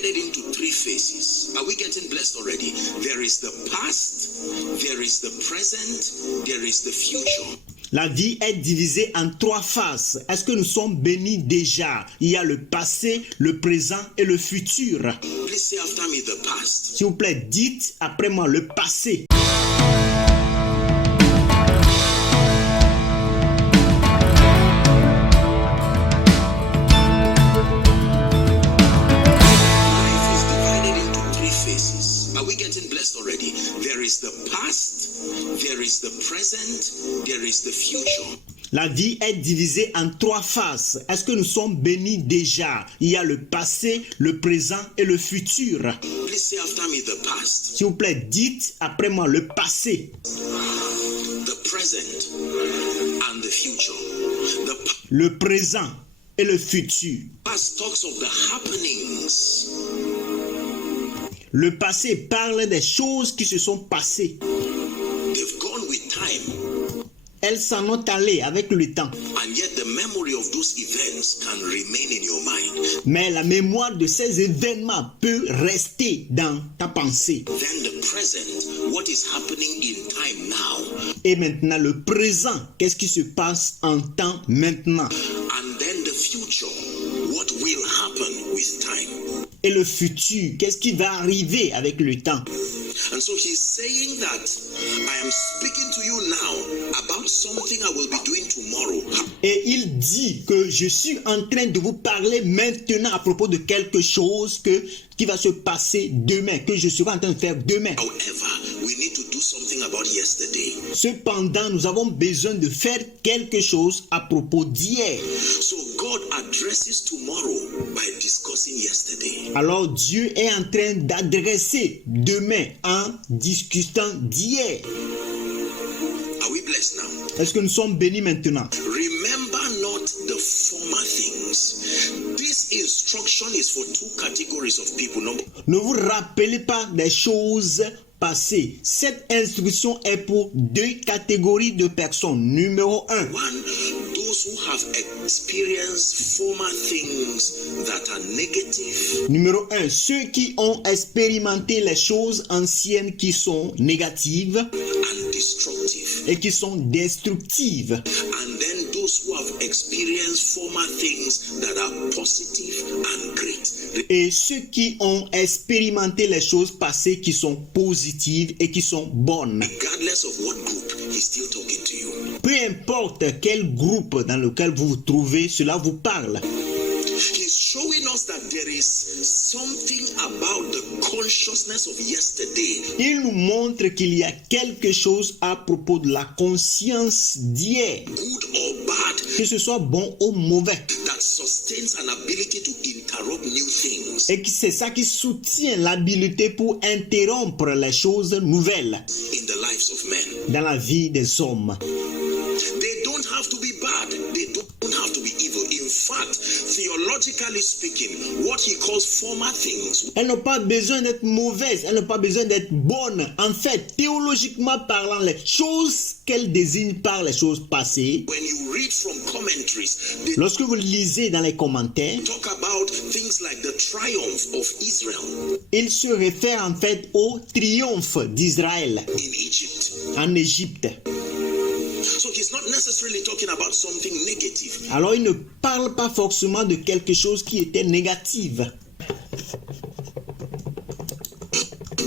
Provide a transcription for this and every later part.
divided into three phases. Are we getting blessed already? There is the past, there is the present, there is the future. La vie est divisée en trois phases. Est-ce que nous sommes bénis déjà? Il y a le passé, le présent et le futur. Please say after me the past. S'il vous plaît, dites après moi le passé. Life is divided into three phases. Are we getting blessed already? There is the past, there is the present, there is the future. La vie est divisée en trois phases. Est-ce que nous sommes bénis déjà? Il y a le passé, le présent et le futur. Please say after me the past, S'il vous plaît, dites après moi le passé, the present, and the future. The le présent et le futur. past talks of the happenings. Le passé parle des choses qui se sont passées. They've gone with time, Elles s'en ont allées avec le temps. and yet the memory of those events can remain in your mind. Mais la mémoire de ces événements peut rester dans ta pensée. Then the present, what is happening in time now, Et maintenant, le présent, qu'est-ce qui se passe en temps maintenant? and then the future, what will happen with time. Et le futur, qu'est-ce qui va arriver avec le temps? And so he's saying that I am speaking to you now about something I will be doing tomorrow. Et il dit que je suis en train de vous parler maintenant à propos de quelque chose qui va se passer demain, que je serai en train de faire demain. However, we need to do something about yesterday. Cependant, nous avons besoin de faire quelque chose à propos d'hier. So God addresses tomorrow by discussing yesterday. Alors Dieu est en train d'adresser demain en discutant d'hier. Are we blessed now? Est-ce que nous sommes bénis maintenant? Remember not the former things. This instruction is for two categories of people. Number Ne vous rappelez pas des choses passées. Cette instruction est pour deux catégories de personnes. Numéro 1, one, those who have experienced former things that are negative. numéro 1, ceux qui ont expérimenté les choses anciennes qui sont négatives And destructive. et qui sont destructives. And then those who have experienced former things that are positive and great. Et ceux qui ont expérimenté les choses passées qui sont positives et qui sont bonnes. Regardless of what group, he's still talking to you. Peu importe quel groupe dans lequel vous vous trouvez, cela vous parle. He's showing us that there is something about the consciousness of yesterday Il nous montre qu'il y a quelque chose à propos de la conscience d'hier, good or bad, que ce soit bon ou mauvais. that sustains an ability to interrupt new things Et que c'est ça qui soutient l'habilité pour interrompre les choses nouvelles in the lives of men. dans la vie des hommes. They don't have to be bad. They don't have to be evil. In fact, theologically speaking, what he calls former things, Elles n'ont pas besoin d'être mauvaises, elles n'ont pas besoin d'être bonnes. En fait, théologiquement parlant, les choses qu'elles désignent par les choses passées, when you read from commentaries, they lorsque vous lisez dans les commentaires, talk about things like the triumph of Israel il se réfère en fait au triomphe d'Israël in Egypt. en Égypte. So he's not necessarily talking about something negative. Alors il ne parle pas forcément de quelque chose qui était négatif.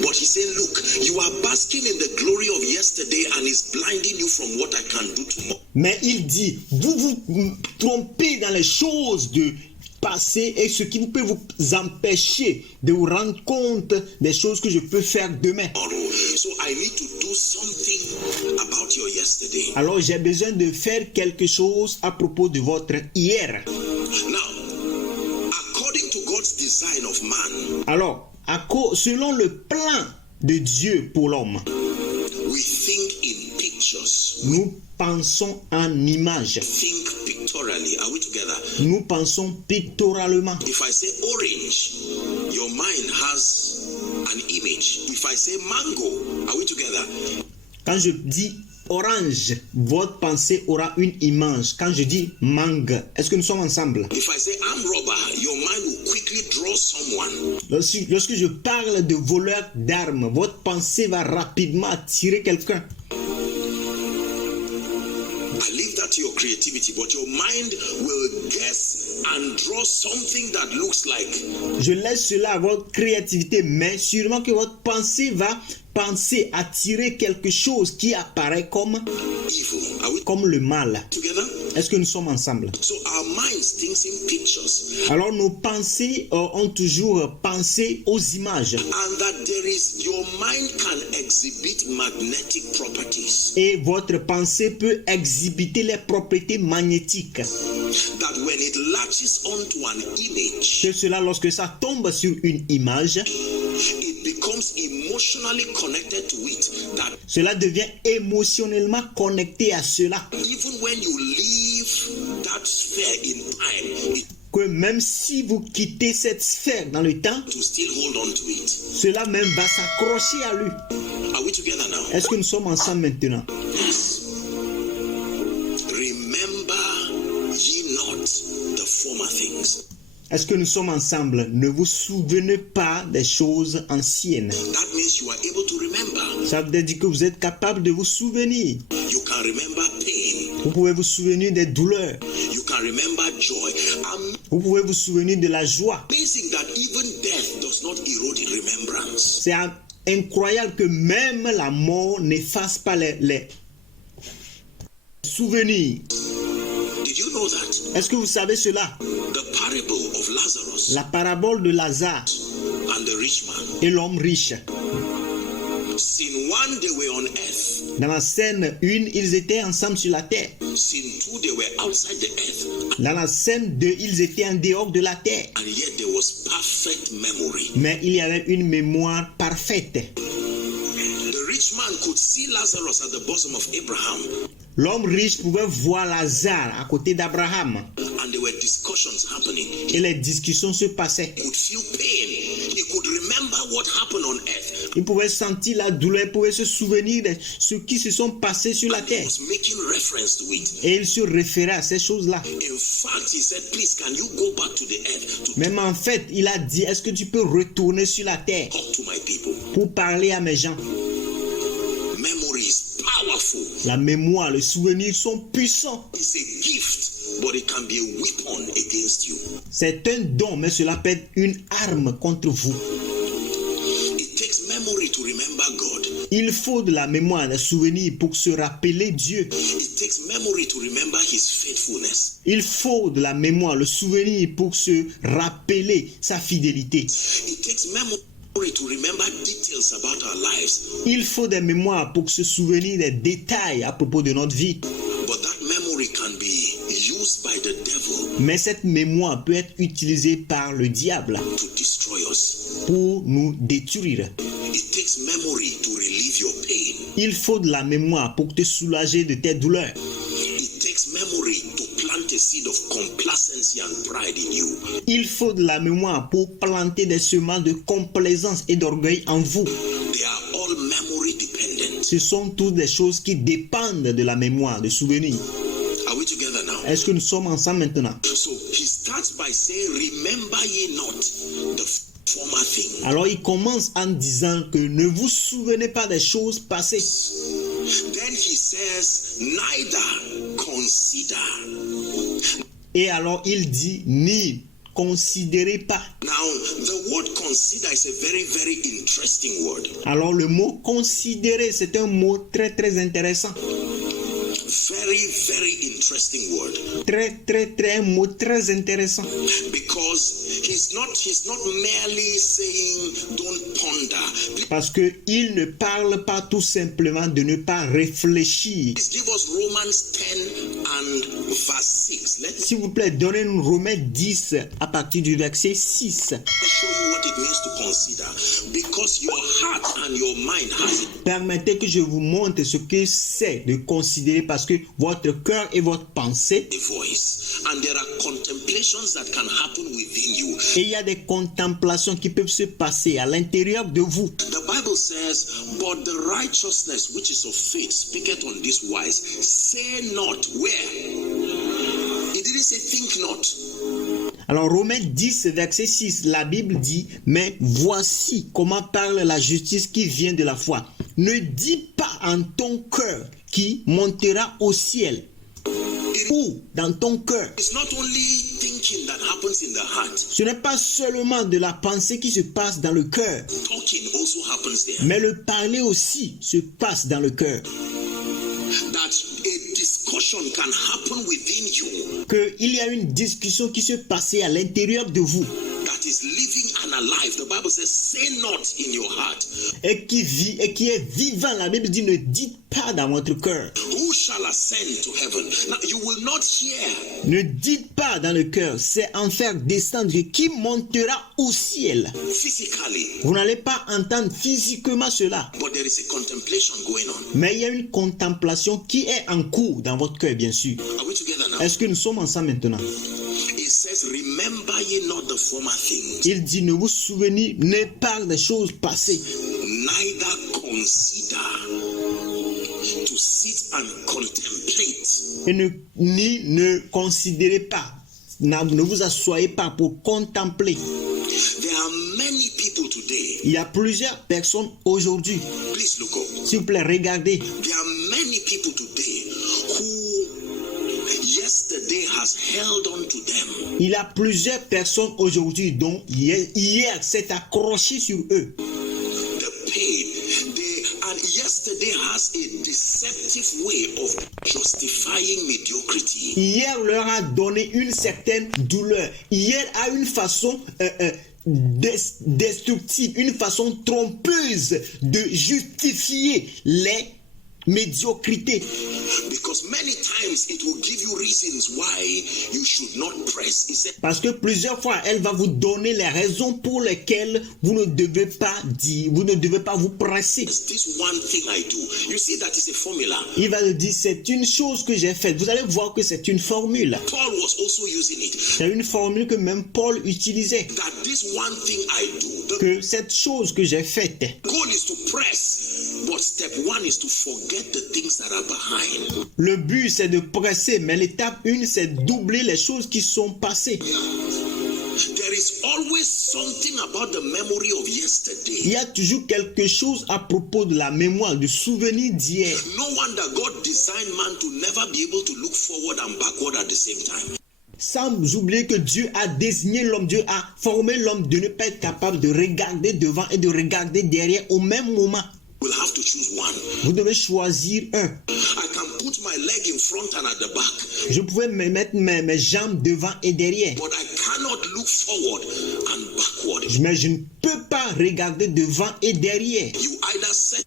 But he said, look, you are basking in the glory of yesterday and it's blinding you from what I can do tomorrow. Mais il dit, vous vous trompez dans les choses de passé et ce qui peut vous empêcher de vous rendre compte des choses que je peux faire demain. So I need to do something about your yesterday. Alors j'ai besoin de faire quelque chose à propos de votre hier. Now, according to God's design of man, Alors, selon le plan de Dieu pour l'homme, we think in pictures. nous pensons en images. Think pictorially. Are we together? Nous pensons pictoralement. If I say orange, your mind has an image. If I say mango, are we together? Quand je dis orange, votre pensée aura une image. Quand je dis mangue, est-ce que nous sommes ensemble? If I say armed robber, your mind will quickly draw someone. Lorsque je parle de voleur d'armes, votre pensée va rapidement attirer quelqu'un. I leave that to your creativity, but your mind will guess and draw something that looks like. Je laisse cela à votre créativité, mais sûrement que votre pensée va penser, attirer quelque chose qui apparaît comme Evil. Are we le mal. together? Est-ce que nous sommes ensemble? So our minds thinks in pictures, Alors nos pensées ont toujours pensé aux images. and that your mind can exhibit magnetic properties. Et votre pensée peut exhibiter les propriétés magnétiques. That when it latches onto an image, Que cela, lorsque ça tombe sur une image, it becomes emotionally connected to it. That cela devient émotionnellement connecté à cela. even when you leave that sphere in time, it Que même si vous quittez cette sphère dans le temps, will still hold on to it. cela même va s'accrocher à lui. Are we together now? Est-ce que nous sommes ensemble maintenant? Yes. Remember ye not the former things. Est-ce que nous sommes ensemble? Ne vous souvenez pas des choses anciennes. That means you are able to remember. Ça veut dire que vous êtes capable de vous souvenir. You can remember pain. Vous pouvez vous souvenir des douleurs. You can remember joy. Vous pouvez vous souvenir de la joie. Amazing that even death does not erode remembrance. C'est incroyable que même la mort n'efface pas les souvenirs. Did you know that? Est-ce que vous savez cela? The parable of Lazarus La parabole de Lazare and the rich man. et l'homme riche. Scene 1, they were on earth. Dans la scène 1, ils étaient ensemble sur la terre. Scene 2, they were outside the earth. Dans la scène 2, ils étaient en dehors de la terre. And yet there was perfect memory. Mais il y avait une mémoire parfaite. The rich man could see Lazarus at the bosom of Abraham. L'homme riche pouvait voir Lazare à côté d'Abraham. And there were discussions happening. Et les discussions se passaient. He could feel pain. He could remember what happened on earth. Il pouvait sentir la douleur, il pouvait se souvenir de ce qui se sont passés sur la And he terre. was making reference to it. Et il se référait à ces choses-là. In fact, he said, please, can you go back to the earth to Même en fait, il a dit, est-ce que tu peux retourner sur la terre talk to my people? pour parler à mes gens? Memory is powerful. La mémoire, les souvenirs sont puissants. It's a gift, but it can be a weapon against you. C'est un don, mais cela peut être une arme contre vous. It takes memory to remember God. Il faut de la mémoire, des souvenirs pour se rappeler Dieu. It takes memory to remember his faithfulness. Il faut de la mémoire, le souvenir pour se rappeler sa fidélité. It takes memory to remember details about our lives. Il faut des mémoires pour se souvenir des détails à propos de notre vie. But that memory can be used by the devil Mais cette mémoire peut être utilisée par le diable to destroy us. pour nous détruire. It takes memory to relieve your pain. Il faut de la mémoire pour te soulager de tes douleurs. It takes memory to plant a seed of complacency and pride in you. Il faut de la mémoire pour planter des semences de complaisance et d'orgueil en vous. They are all memory dependent. Ce sont toutes des choses qui dépendent de la mémoire, de souvenirs. Are we together now? Est-ce que nous sommes ensemble maintenant? So he starts by saying, remember ye not the former thing. Alors il commence en disant que ne vous souvenez pas des choses passées. Then he says, neither consider. Et alors il dit, ni considérez pas. Now, the word consider is a very, very interesting word. Alors le mot considérer, c'est un mot très très intéressant. Very, very interesting word. Un mot très intéressant. Because he's not merely saying don't ponder. Parce qu'il ne parle pas tout simplement de ne pas réfléchir. Please give us Romans 10 and verse 6. Let's S'il vous plaît, donnez-nous Romains 10 à partir du verset 6. show you what it means to consider. Because your heart and your mind has it. Permettez que je vous montre ce que c'est de considérer parce que votre cœur et votre pensée, A voice, and there are contemplations that can happen within you. et il y a des contemplations qui peuvent se passer à l'intérieur de vous. The Bible Bible says, but the righteousness which is of faith speaketh on this wise, say not where. It didn't say think not. Alors Romains 10, verset 6, la Bible dit, mais voici comment parle la justice qui vient de la foi. Ne dis pas en ton cœur qui montera au ciel. Ou dans ton cœur. It's not only thinking that happens in the heart. Ce n'est pas seulement de la pensée qui se passe dans le cœur. Talking also happens there. Mais le parler aussi se passe dans le cœur. That a discussion can happen within you. Qu'il y a une discussion qui se passait à l'intérieur de vous. That is living and alive. The Bible says, say not in your heart. Et qui vit et qui est vivant. La Bible dit, ne dites pas dans votre cœur. Who shall ascend to heaven? Now you will not hear. Ne dites pas dans le cœur, c'est en faire descendre qui montera au ciel. Physically. Vous n'allez pas entendre physiquement cela. But there is a contemplation going on. Mais il y a une contemplation qui est en cours dans votre cœur, bien sûr. Are we together now? Est-ce que nous sommes ensemble maintenant? It says, remember ye not the former things. Il dit, ne vous souvenez pas des choses passées. Neither consider to sit and contemplate. Et ne considérez pas, ne vous asseyez pas pour contempler. There are many people today. Il y a plusieurs personnes aujourd'hui. Please look up. S'il vous plaît, regardez. There are many people today who yesterday has held on to them. Il y a plusieurs personnes aujourd'hui dont hier s'est accroché sur eux. The pain. And yesterday has a deceptive way of justifying mediocrity. Hier leur a donné une certaine douleur. Hier a une façon destructive, une façon trompeuse de justifier les médiocrités. Because many times it will give you reasons why you should not press. Parce que plusieurs fois, elle va vous donner les raisons pour lesquelles vous ne devez pas dire, vous ne devez pas vous presser. This one thing I do. You see that is a formula. Il va le dire, c'est une chose que j'ai faite. Vous allez voir que c'est une formule. Paul was also using it. C'est une formule que même Paul utilisait. That this one thing I do. Que cette chose que j'ai faite. Goal is to press, but step one is to forget the things that are behind. Le but c'est de presser, mais l'étape 1 c'est doubler les choses qui sont passées. There is always something about the memory of yesterday. Il y a toujours quelque chose à propos de la mémoire, du souvenir d'hier. No wonder God designed man to never be able to look forward and backward at the same time. Sans oublier que Dieu a désigné l'homme, Dieu a formé l'homme de ne pas être capable de regarder devant et de regarder derrière au même moment. We'll have to choose one. Vous devez choisir un. I can put my leg in front and at the back. Je pouvais me mettre mes jambes devant et derrière. But I cannot look forward and backward. Mais je ne peux pas regarder devant et derrière. You either set.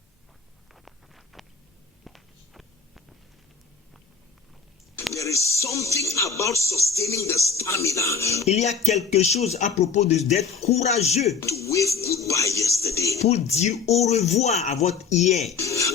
There is something about sustaining the stamina. Il y a quelque chose à propos d'être courageux. To wave goodbye yesterday. Pour dire au revoir à votre hier.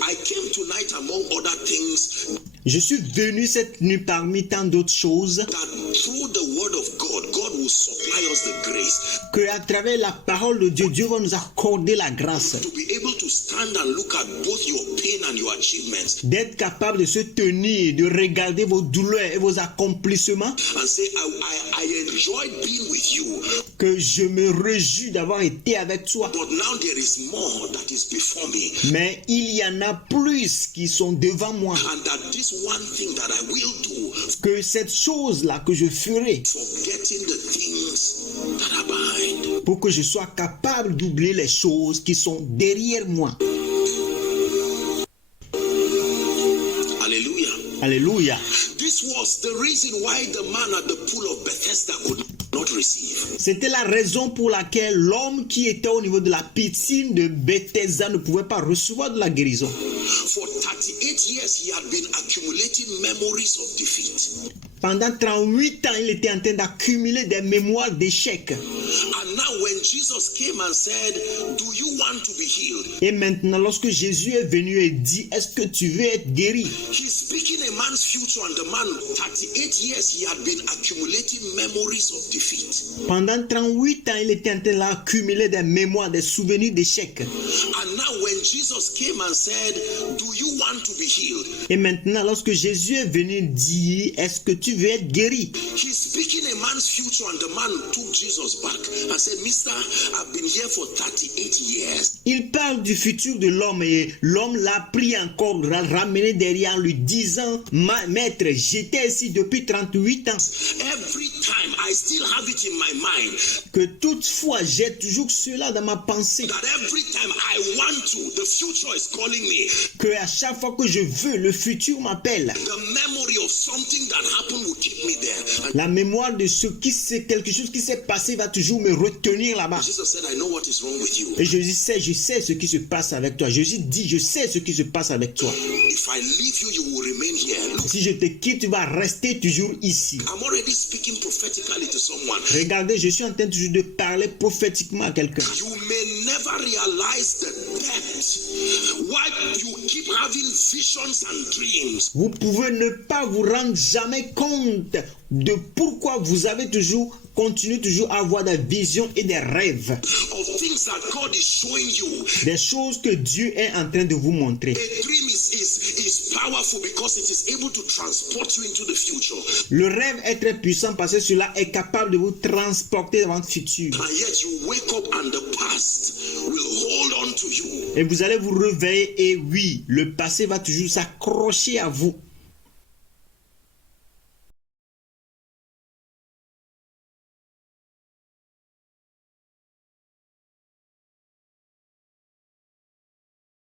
I came tonight among other things. Je suis venu cette nuit parmi tant d'autres choses. That through the word of God, God will supply us the grace. Que à travers la parole de Dieu, Dieu va nous accorder la grâce. To be able to stand and look at both your pain and your achievements. D'être capable de se tenir, de regarder vos douleurs et vos accomplissements. And say, I enjoyed being with you. Que je me réjouis d'avoir été avec toi. But now there is more that is before me. Mais il y en a plus qui sont devant moi. And that this one thing that I will do. Que cette chose-là que je ferai. Forgetting the things that are behind. Pour que je sois capable d'oublier les choses qui sont derrière moi. Hallelujah. Alléluia. This was the reason why the man at the pool of Bethesda could not receive. C'était la raison pour laquelle l'homme qui était au niveau de la piscine de Bethesda ne pouvait pas recevoir de la guérison. For 38 years he had been accumulating memories of defeat. Pendant 38 ans, il était en train d'accumuler des mémoires d'échecs. And now when Jesus came and said, "Do you want to be healed?" Et maintenant, lorsque Jésus est venu et dit, est-ce que tu veux être guéri? He's speaking a man's future, and the man, 38 years, he had been accumulating memories of defeat. Pendant 38 ans, il était en train d'accumuler des mémoires, des souvenirs d'échecs. And now when Jesus came and said, do you want to be healed? Et maintenant, lorsque Jésus est venu dire, est-ce que tu veux être guéri? He's speaking a man's future, and the man took Jesus back and said, Mister, I've been here for 38 years. Il parle du futur de l'homme et l'homme l'a pris encore, l'a ramené derrière lui, disant, maître, j'étais ici depuis 38 ans. Every time I still have it in my mind Que toutefois, j'ai toujours cela dans ma pensée. that every time I want to, the future is calling me. Que à chaque fois que je veux, le futur m'appelle. The memory of something that happened will keep me there. And La mémoire de quelque chose qui s'est passé va toujours me retenir là-bas. Jesus said, I know what is wrong with you. Et Jésus sait, je sais ce qui se passe avec toi. Jésus dit, je sais ce qui se passe avec toi. If I leave you, you will remain here. Look, Si je te quitte, tu vas rester toujours ici. I'm already speaking prophetically to someone. Regardez, je suis en train toujours de parler prophétiquement à quelqu'un. You may never realize the depth why you keep having visions and dreams. Vous pouvez ne pas vous rendre jamais compte de pourquoi vous avez toujours continué toujours à avoir des visions et des rêves. Of things that God is showing you. Des choses que Dieu est en train de vous montrer. A dream is powerful because it is able to transport you into the future. Le rêve est très puissant parce que cela est capable de vous transporter dans votre futur. And yet you wake up and the past will hold on to you. Et vous allez vous réveiller et oui, le passé va toujours s'accrocher à vous.